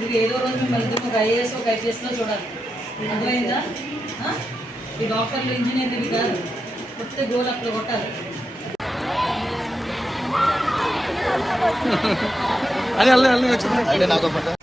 మీకు ఏదో రోజు మిమ్మల్ని ఒక ఐఏఎస్ ఒక ఐపీఎస్లో చూడాలి. అర్థమైందా? ఈ డాక్టర్లు ఇంజనీర్లు ఇవి కాదు, కొత్త గోల్ అక్కడ కొట్టాలి. అదే అల్లే అల్లే వచ్చింది నాతో పాటు.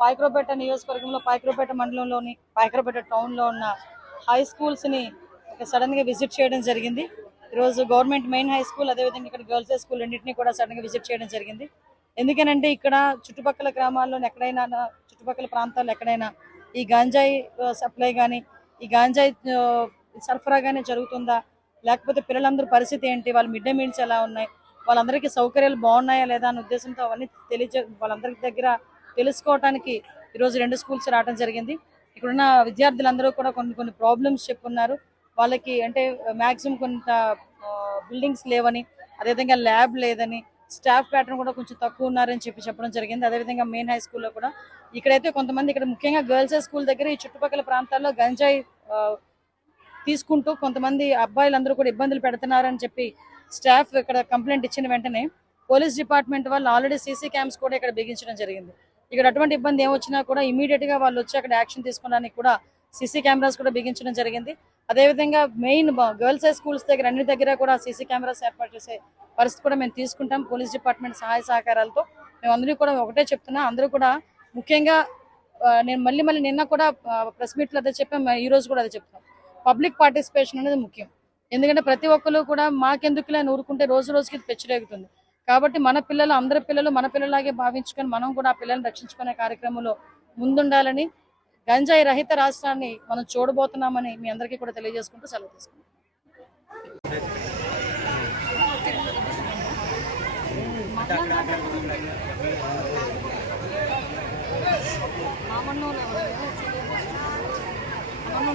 పాయకరావుపేట నియోజకవర్గంలో పాయకరావుపేట మండలంలోని పాయకరావుపేట టౌన్లో ఉన్న హై స్కూల్స్ని సడన్గా విజిట్ చేయడం జరిగింది. ఈరోజు గవర్నమెంట్ మెయిన్ హై స్కూల్, అదేవిధంగా ఇక్కడ గర్ల్స్ హై స్కూల్ రెండింటినీ కూడా సడన్గా విజిట్ చేయడం జరిగింది. ఎందుకనంటే ఇక్కడ చుట్టుపక్కల గ్రామాల్లో ఎక్కడైనా, చుట్టుపక్కల ప్రాంతాల్లో ఎక్కడైనా ఈ గాంజాయి సప్లై కానీ, ఈ గాంజాయి సరఫరా కానీ జరుగుతుందా, లేకపోతే పిల్లలందరూ పరిస్థితి ఏంటి, వాళ్ళ మిడ్ డే మీల్స్ ఎలా ఉన్నాయి, వాళ్ళందరికీ సౌకర్యాలు బాగున్నాయా లేదా అనే ఉద్దేశంతో అవన్నీ వాళ్ళందరి దగ్గర తెలుసుకోవడానికి ఈరోజు 2 స్కూల్స్ రావడం జరిగింది. ఇక్కడున్న విద్యార్థులందరూ కూడా కొన్ని ప్రాబ్లమ్స్ చెప్పున్నారు. వాళ్ళకి అంటే మ్యాక్సిమం కొంత బిల్డింగ్స్ లేవని, అదేవిధంగా ల్యాబ్ లేదని, స్టాఫ్ ప్యాటర్న్ కూడా కొంచెం తక్కువ ఉన్నారని చెప్పడం జరిగింది. అదేవిధంగా మెయిన్ హై స్కూల్లో కూడా ఇక్కడైతే కొంతమంది, ఇక్కడ ముఖ్యంగా గర్ల్స్ హై స్కూల్ దగ్గర ఈ చుట్టుపక్కల ప్రాంతాల్లో గంజాయి తీసుకుంటూ కొంతమంది అబ్బాయిలందరూ కూడా ఇబ్బందులు పెడుతున్నారని చెప్పి స్టాఫ్ ఇక్కడ కంప్లైంట్ ఇచ్చిన వెంటనే పోలీస్ డిపార్ట్మెంట్ వాళ్ళు ఆల్రెడీ సీసీ క్యామ్స్ కూడా ఇక్కడ బిగించడం జరిగింది. ఇక్కడ అటువంటి ఇబ్బంది ఏమొచ్చినా కూడా ఇమీడియట్ గా వాళ్ళు వచ్చి అక్కడ యాక్షన్ తీసుకోవడానికి కూడా సీసీ కెమెరాస్ కూడా బిగించడం జరిగింది. అదేవిధంగా మెయిన్ గర్ల్స్ హై స్కూల్స్ దగ్గర అన్ని దగ్గర కూడా సీసీ కెమెరాస్ ఏర్పాటు చేసే పరిస్థితి కూడా మేము తీసుకుంటాం. పోలీస్ డిపార్ట్మెంట్ సహాయ సహకారాలతో మేము అందరూ కూడా ఒకటే చెప్తున్నా, అందరూ కూడా ముఖ్యంగా నేను మళ్ళీ నిన్న కూడా ప్రెస్ మీట్లో అదే చెప్పాం, ఈ రోజు కూడా అదే చెప్తాం, పబ్లిక్ పార్టిసిపేషన్ అనేది ముఖ్యం. ఎందుకంటే ప్రతి ఒక్కరు కూడా మాకెందుకులే ఊరుకుంటే రోజు రోజుకి పెచ్చరేగుతుంది. కాబట్టి మన పిల్లలు, అందరి పిల్లలు మన పిల్లలాగే భావించుకొని మనం కూడా ఆ పిల్లల్ని రక్షించుకునే కార్యక్రమంలో ముందుండాలని, గంజాయి రహిత రాష్ట్రాన్ని మనం చూడబోతున్నామని మీ అందరికీ కూడా తెలియజేసుకుంటూ సెలవు తీసుకుంటాం.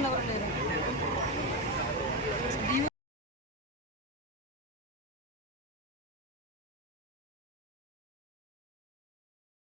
ఎవరు లేరు.